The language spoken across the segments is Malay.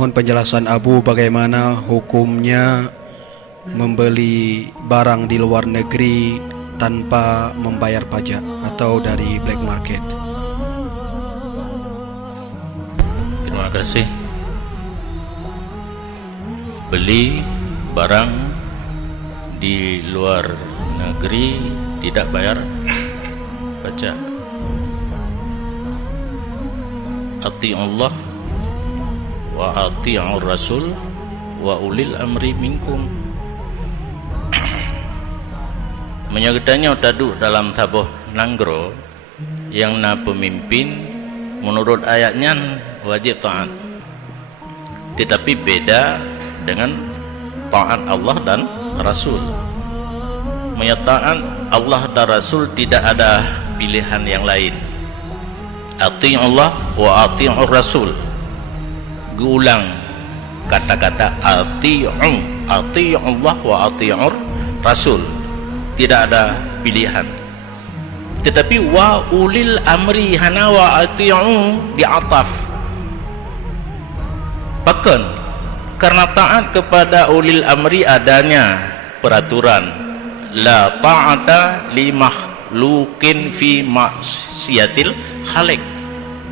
mohon penjelasan Abu bagaimana hukumnya membeli barang di luar negeri tanpa membayar pajak atau dari black market. Terima kasih. Beli barang di luar negeri tidak bayar pajak. Ati Allah wa ati'ur rasul wa ulil amri minkum. Menyertanya taduk dalam tabuh nanggro yang na pemimpin menurut ayatnya wajib taat, tetapi beda dengan taat Allah dan Rasul. Menyatakan Allah dan Rasul tidak ada pilihan yang lain. Ati Allah wa ati'ur Rasul. Gulang kata-kata ati'u, ati Allah wa ati'ur Rasul. Tidak ada pilihan. Tetapi wa ulil amri hana wa ati'u diataf. Bahkan karena taat kepada ulil amri adanya peraturan la ta'ata li makhluqin fi maksiatil khaliq.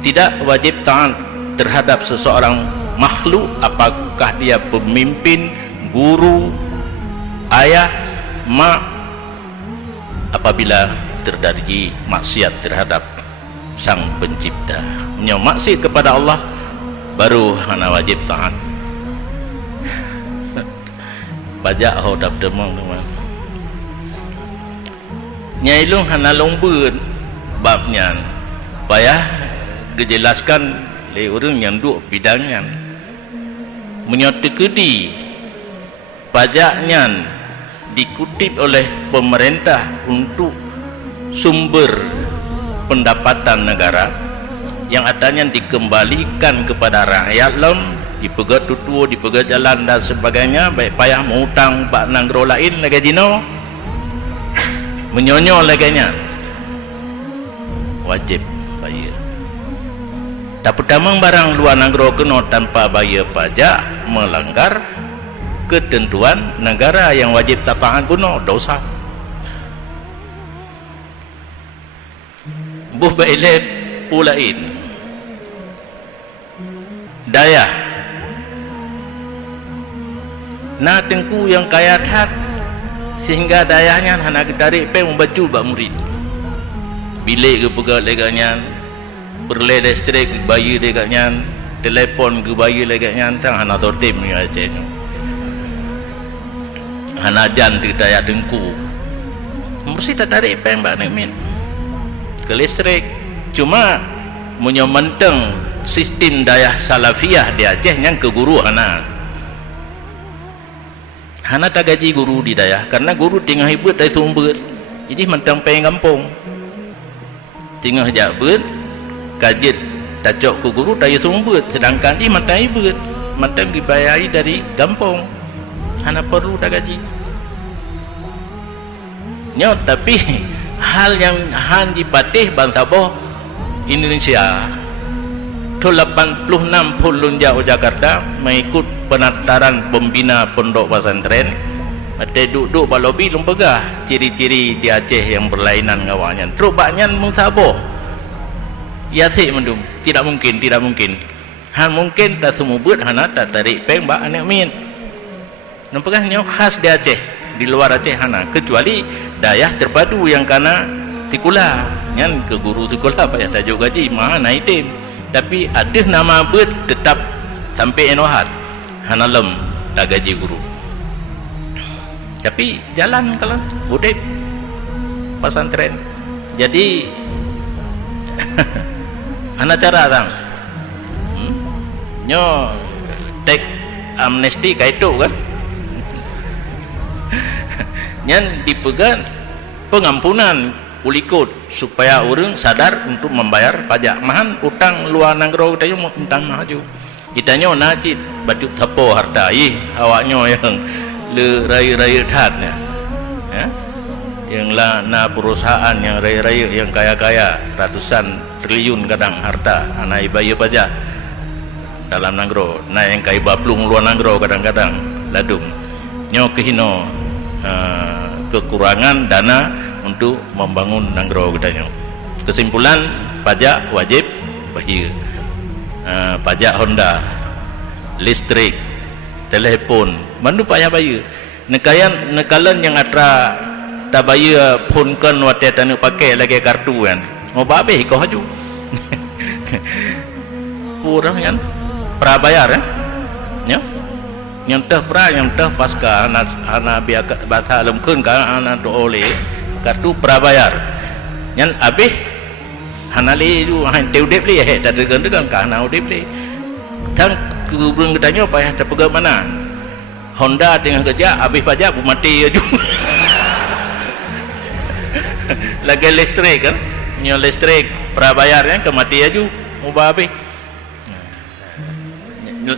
Tidak wajib taat terhadap seseorang makhluk, apakah dia pemimpin, guru, ayah, mak, apabila terjadi maksiat terhadap sang pencipta. Maksiat kepada Allah baru hana wajib taat. Pajak hodap demang teman. Nyailung hana lombeun babnya. Payah dijelaskan oleh orang yang duk bidangnya. Menyotekedi pajaknya dikutip oleh pemerintah untuk sumber pendapatan negara yang adanya dikembalikan kepada rakyat lem, dipegat tutu, dipegat jalan dan sebagainya, baik payah mengutang bak nanggro lain lagi jino menyonyo laganya wajib bayar. Dapat damang barang luar nanggro kena tanpa bayar pajak melanggar ketentuan negara yang wajib tataan puno dosa. Buh bailep pulain Dayah na tengku yang kaya hat sehingga dayahnya hana dari pe membaca bak murid bilik ke pegat leganya berle listrik bayi leganya telefon ke bayi leganya tang hana tordim ya Aceh hana jan di dayah tengku mesti tak tarik pe mbak min ke listrik. Cuma menyomenteng sistem dayah salafiyah di Aceh yang ke guru hana tak gaji guru di dayah karena guru tengah hibut dari sumber, jadi mentang pengen kampung tengah jabut kajet tacok ke guru dari sumber, sedangkan ini mentang hibut mentang dibayari dari kampung, hana perlu tak gaji nyot. Tapi hal yang han dipatih bangsa boh Indonesia tu 86 pulun jauh Jakarta mengikut penataran pembina pondok pesantren. Ada duduk balobi lumpegah ciri-ciri di Aceh yang berlainan ngawanya. Terus baknya mengsaboh. Ya sih mendum, tidak mungkin. Han mungkin tak semua buat hana tak tarik peng bak anak min. Nampaknya nyok khas di Aceh, di luar Aceh hana, kecuali dayah terpadu yang kana tikula. Yang ke guru tikula payah tajuk gaji, mana item. Tapi ada nama ber tetap sampai enohat hanalem tak gaji guru. Tapi jalan kalau udip pesantren. Jadi ana cara tang nyo tek amnesti kaitu kan nyan dipegang pengampunan ulikut supaya orang sadar untuk membayar pajak. Mahan utang luar nanggro kita mau utang maju. Itanya najib baju tapo harta awaknya yang le raya-raya tatnya. Ya. Yang lah na perusahaan yang raya-raya yang kaya-kaya ratusan triliun kadang harta anak bayar pajak. dalam nanggro, na yang kai baplung luar nanggro kadang-kadang ladum nyo kehino kekurangan dana untuk membangun nanggro katanya. Kesimpulan, pajak wajib bayar. Pajak Honda, listrik, telefon, mandu payah bayar. Nekalan yang atra tak bayar pun kan waktu tanu pakai lagi kartu kan. Oh babeh kau haju. Kurang kan? Prabayar ya? Ya? Yang teh pasca anak biak bahasa lemkun kan anak tu oleh kartu prabayar. Yang habis hanali tu han teudep li tak degan kan anak udep li. Tang kurang katanya payah terpegang mana? Honda dengan kerja habis pajak pun mati aja. Lagi listrik kan? Nyo listrik prabayarnya kemati aja ubah habis.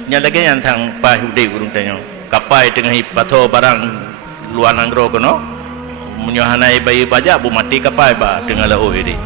Nya lagi yang tang pa hudi urung tanya kapai tengah pato barang luar nanggro kono munyo hanai bayi pajak bu mati kapai ba dengan lau ini